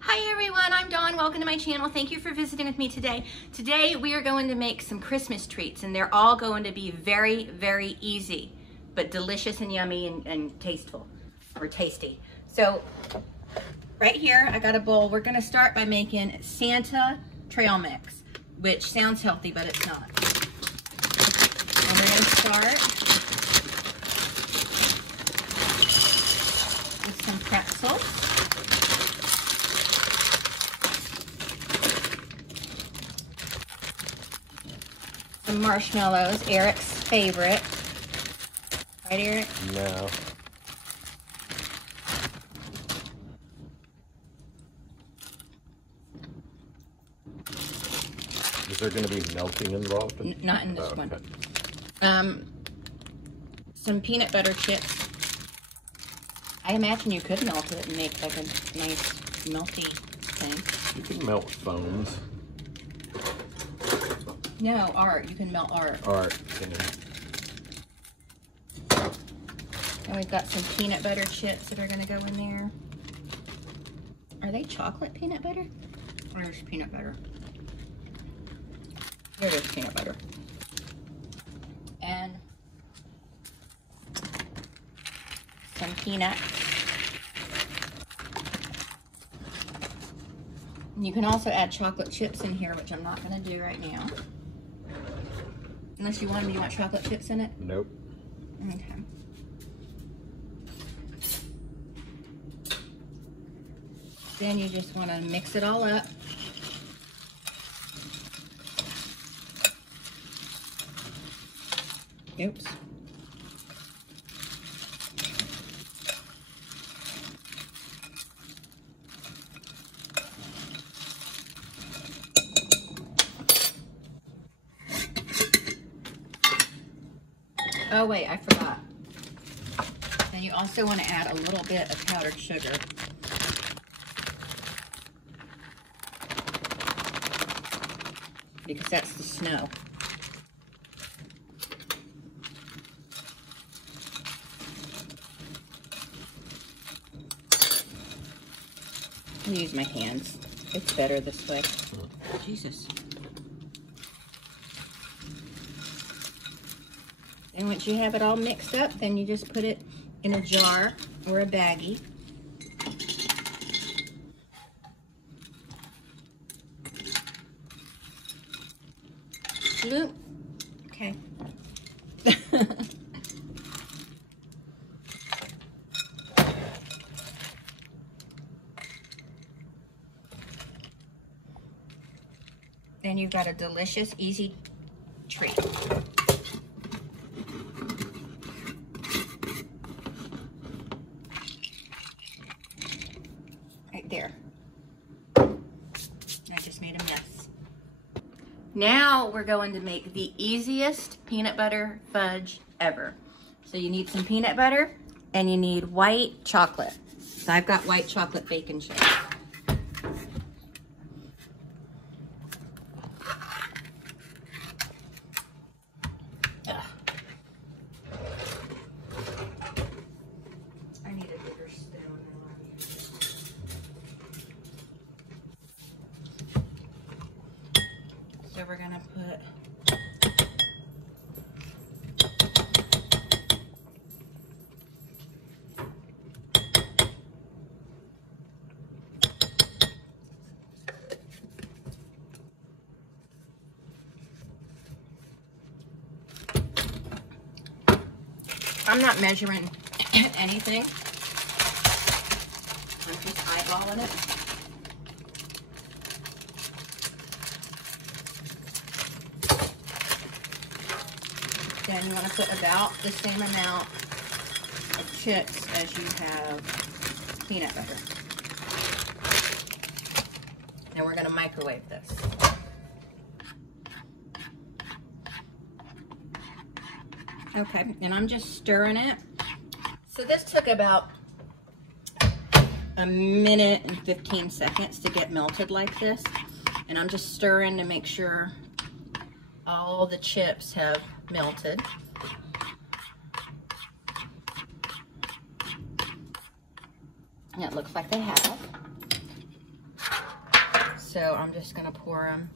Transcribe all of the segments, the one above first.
Hi everyone, I'm Dawn. Welcome to my channel. Thank you for visiting with me today. Today we are going to make some Christmas treats, and they're all going to be very, very easy, but delicious and yummy and tasteful, or tasty. So right here I got a bowl. We're going to start by making Santa trail mix, which sounds healthy, but it's not. And we're going to start with some pretzels. Some marshmallows, Eric's favorite. Right, Eric? No. Is there going to be melting involved? Not in this one. Some peanut butter chips. I imagine you could melt it and make like a nice melty thing. You can melt foams. No, art. You can melt art. Art. And we've got some peanut butter chips that are going to go in there. Are they chocolate peanut butter? Or is peanut butter? There it is, peanut butter. And some peanuts. And you can also add chocolate chips in here, which I'm not going to do right now. Unless you want them, you want chocolate chips in it? Nope. Okay. Then you just want to mix it all up. Oops. Oh wait, I forgot. Then you also want to add a little bit of powdered sugar. Because that's the snow. I'll use my hands. It's better this way. Jesus. And once you have it all mixed up, then you just put it in a jar or a baggie. Bloop. Okay. Then you've got a delicious, easy treat. Right there. I just made a mess. Now we're going to make the easiest peanut butter fudge ever. So you need some peanut butter and you need white chocolate. So I've got white chocolate bacon chips. I need a bigger spoon. So we're gonna put I'm not measuring anything. I'm just eyeballing it. Then you want to put about the same amount of chips as you have peanut butter. Now we're going to microwave this. Okay, and I'm just stirring it. So this took about a minute and 15 seconds to get melted like this. And I'm just stirring to make sure all the chips have melted. And it looks like they have. So I'm just gonna pour them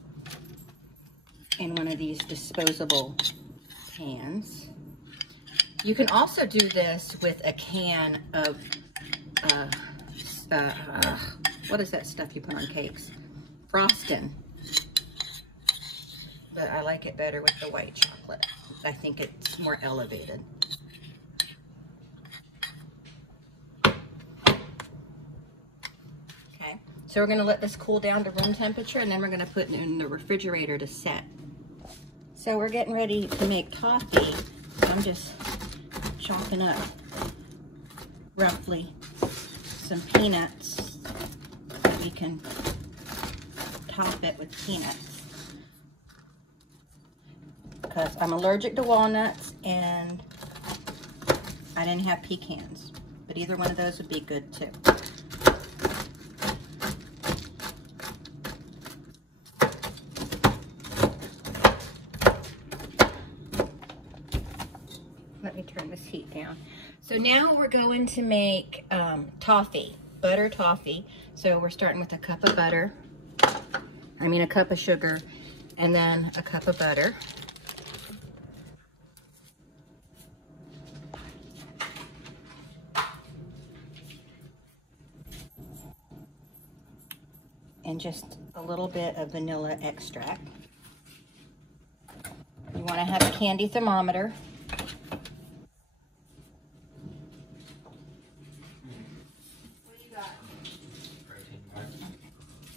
in one of these disposable pans. You can also do this with a can of, what is that stuff you put on cakes? Frosting. But I like it better with the white chocolate. I think it's more elevated. Okay, so we're gonna let this cool down to room temperature, and then we're gonna put it in the refrigerator to set. So we're getting ready to make toffee. I'm just chopping up roughly some peanuts that we can top it with peanuts, because I'm allergic to walnuts and I didn't have pecans, but either one of those would be good too. Let me turn this heat down. So now we're going to make toffee, butter toffee. So we're starting with a cup of butter, a cup of sugar, and then a cup of butter. And just a little bit of vanilla extract. You want to have a candy thermometer.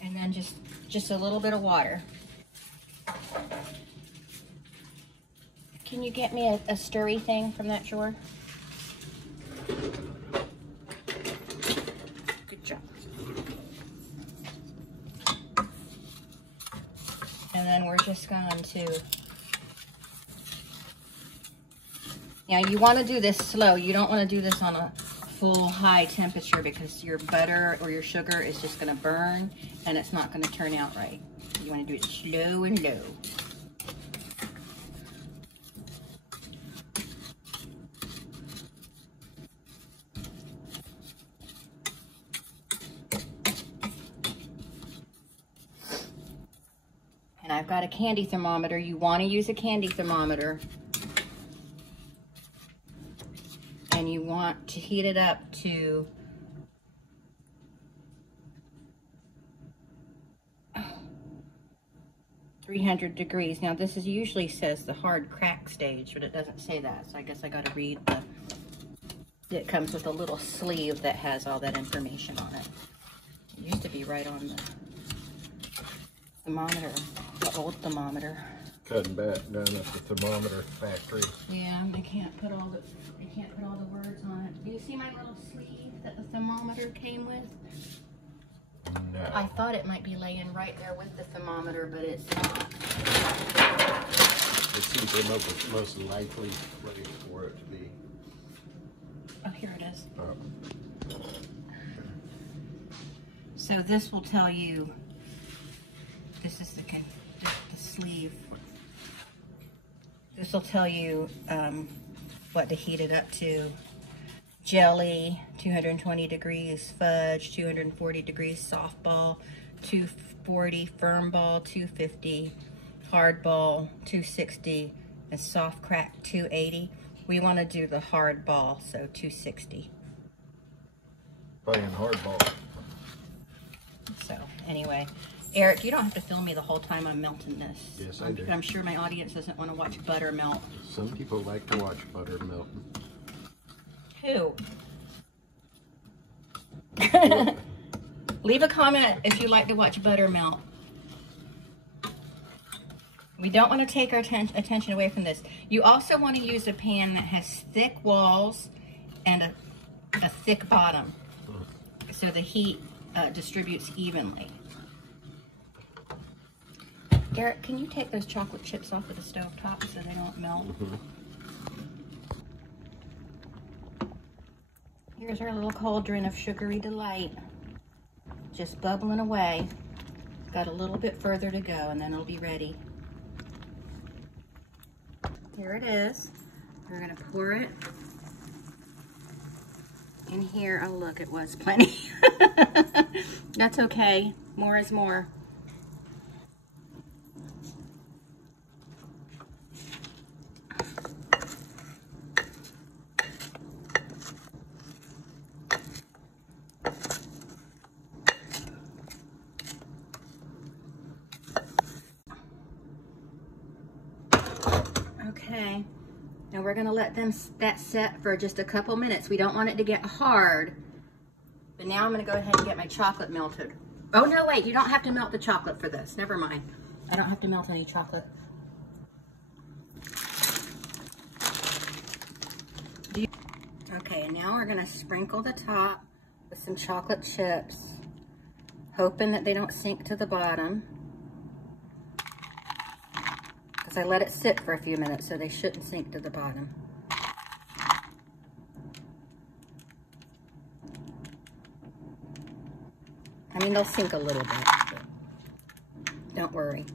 And then just a little bit of water. Can you get me a stirry thing from that drawer? Good job. And then we're just going to, now you want to do this slow. You don't want to do this on a full high temperature, because your butter or your sugar is just going to burn and it's not going to turn out right. You want to do it slow and low. And I've got a candy thermometer. You want to use a candy thermometer. And you want to heat it up to 300 degrees. Now this is usually says the hard crack stage, but it doesn't say that. So I guess I got to read it comes with a little sleeve that has all that information on it. It used to be right on the thermometer, the old thermometer. Cutting back down at the thermometer factory. Yeah, they can't put all the words on it. Do you see my little sleeve that the thermometer came with? No. I thought it might be laying right there with the thermometer, but it's not. It seems the most likely place for it to be. Oh, here it is. Oh. So this will tell you, this is the sleeve. This will tell you what to heat it up to. Jelly, 220 degrees, fudge, 240 degrees, softball, 240, firm ball, 250, hard ball, 260, and soft crack, 280. We want to do the hard ball, so 260. Playing hardball. So anyway, Eric, you don't have to film me the whole time I'm melting this. Yes, I do. I'm sure my audience doesn't want to watch butter melt. Some people like to watch butter melt. Who? Leave a comment if you like to watch butter melt. We don't want to take our attention away from this. You also want to use a pan that has thick walls and a thick bottom, so the heat distributes evenly. Eric, can you take those chocolate chips off of the stove top so they don't melt? Mm-hmm. Here's our little cauldron of sugary delight, just bubbling away. Got a little bit further to go and then it'll be ready. Here it is. We're gonna pour it in here. Oh look, it was plenty. That's okay, more is more. Okay, now we're gonna let that set for just a couple minutes. We don't want it to get hard. But now I'm gonna go ahead and get my chocolate melted. Oh no, wait, you don't have to melt the chocolate for this. Never mind. I don't have to melt any chocolate. Okay, and now we're gonna sprinkle the top with some chocolate chips, hoping that they don't sink to the bottom. Because I let it sit for a few minutes, so they shouldn't sink to the bottom. I mean, they'll sink a little bit, but don't worry.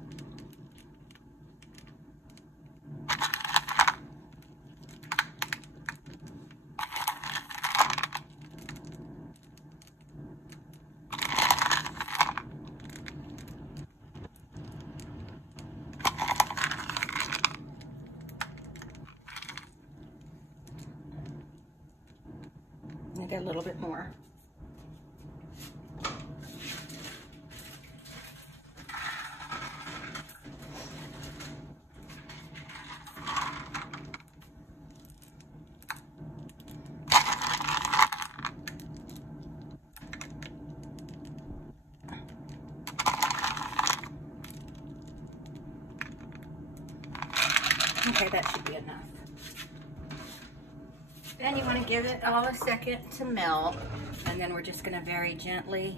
I get a little bit more. Okay, that should be enough. Then you want to give it all a second to melt, and then we're just going to very gently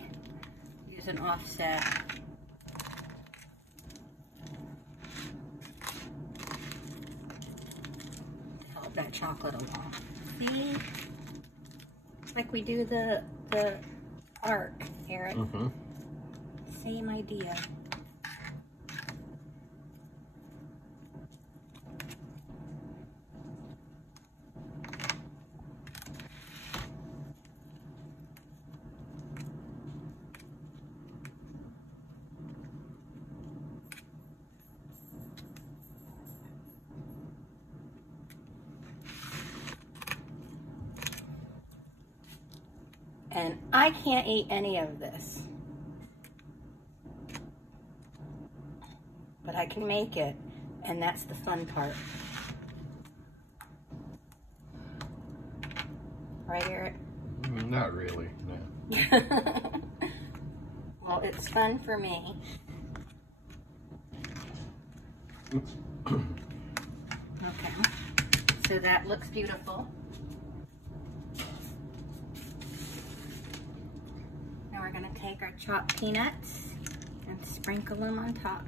use an offset. Help that chocolate along. See? Like we do the arc, Eric. Mm-hmm. Same idea. And I can't eat any of this, but I can make it, and that's the fun part. Right, Eric? Not really, no. Well, it's fun for me. Okay, so that looks beautiful. Now we're gonna take our chopped peanuts and sprinkle them on top.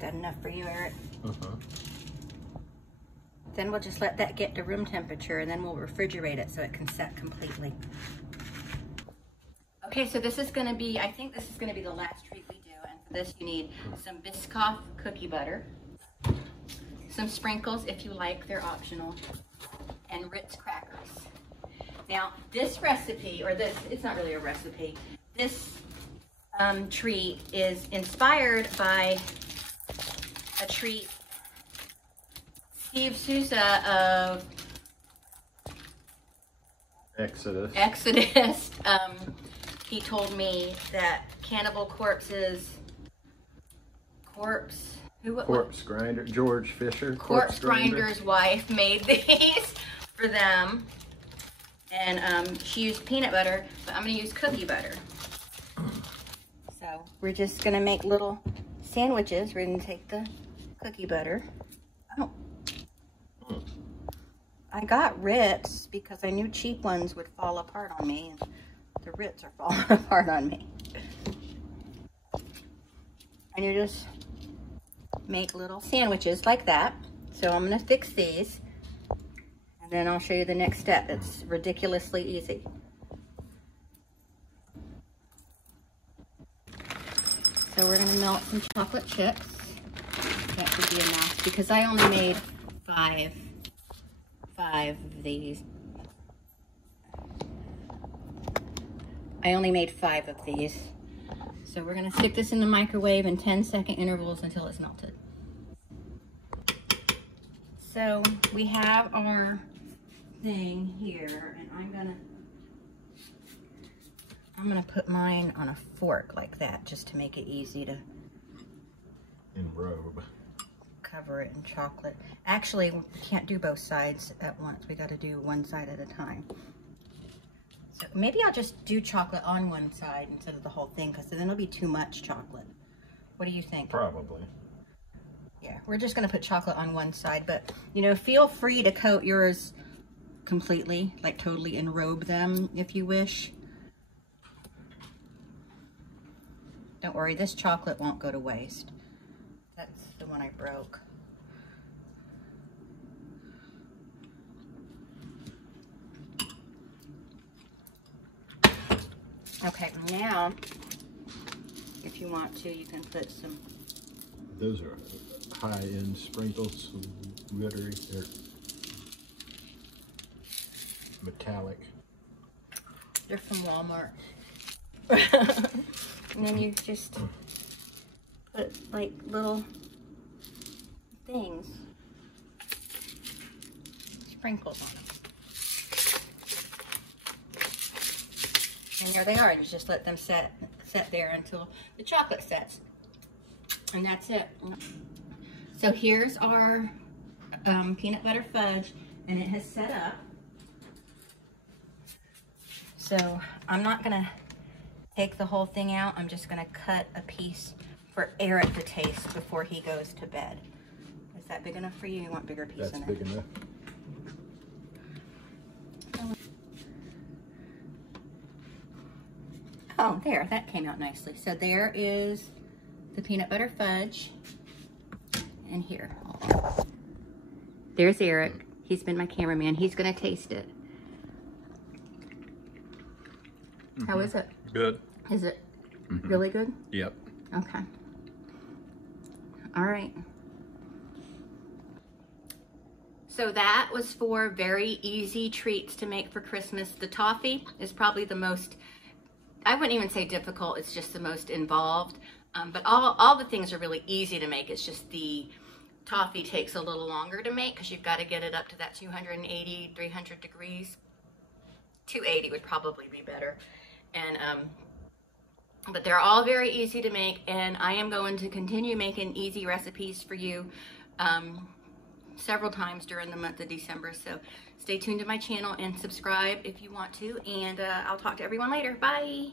That enough for you, Eric? Uh-huh. Then we'll just let that get to room temperature, and then we'll refrigerate it so it can set completely. Okay, so this is gonna be, I think this is gonna be the last treat we do, and for this you need some Biscoff cookie butter, some sprinkles if you like, they're optional, and Ritz crackers. Now, this recipe, or this, it's not really a recipe, this treat is inspired by a treat Steve Souza of Exodus. He told me that Cannibal Corpse's Corpse Grinder, George Fisher. Corpse Grinder's wife made these for them, and she used peanut butter, but I'm gonna use cookie butter. So we're just gonna make little sandwiches. We're gonna take the cookie butter. Oh, I got Ritz because I knew cheap ones would fall apart on me, and the Ritz are falling apart on me. And you just make little sandwiches like that. So I'm gonna fix these, and then I'll show you the next step. It's ridiculously easy. So we're gonna melt some chocolate chips. That should be enough because I only made five of these. I only made 5 of these. So we're gonna stick this in the microwave in 10-second intervals until it's melted. So we have our thing here, and I'm gonna put mine on a fork like that, just to make it easy to Enrobe. cover it in chocolate. Actually, we can't do both sides at once. We got to do one side at a time. So maybe I'll just do chocolate on one side instead of the whole thing, because then it'll be too much chocolate. What do you think? Probably. Yeah, we're just going to put chocolate on one side, but you know, feel free to coat yours completely, like totally enrobe them if you wish. Don't worry, this chocolate won't go to waste. That's the one I broke. Okay, now, if you want to, you can put some... Those are high-end sprinkles, glittery. They're metallic. They're from Walmart. And then you just put like little things, sprinkles on them. And there they are. You just let them set there until the chocolate sets. And that's it. So here's our peanut butter fudge, and it has set up. So I'm not gonna take the whole thing out. I'm just gonna cut a piece for Eric to taste before he goes to bed. Is that big enough for you? You want bigger piece That's in it? big enough. Oh, there, that came out nicely. So there is the peanut butter fudge. And here, there's Eric. He's been my cameraman. He's gonna taste it. How is it? Good. Is it really good? Yep. Okay. All right. So that was 4 very easy treats to make for Christmas. The toffee is probably the most, I wouldn't even say difficult, it's just the most involved. But all the things are really easy to make. It's just the toffee takes a little longer to make because you've got to get it up to that 280, 300 degrees. 280 would probably be better. And but they're all very easy to make, and I am going to continue making easy recipes for you several times during the month of December. So stay tuned to my channel and subscribe if you want to, and I'll talk to everyone later. Bye.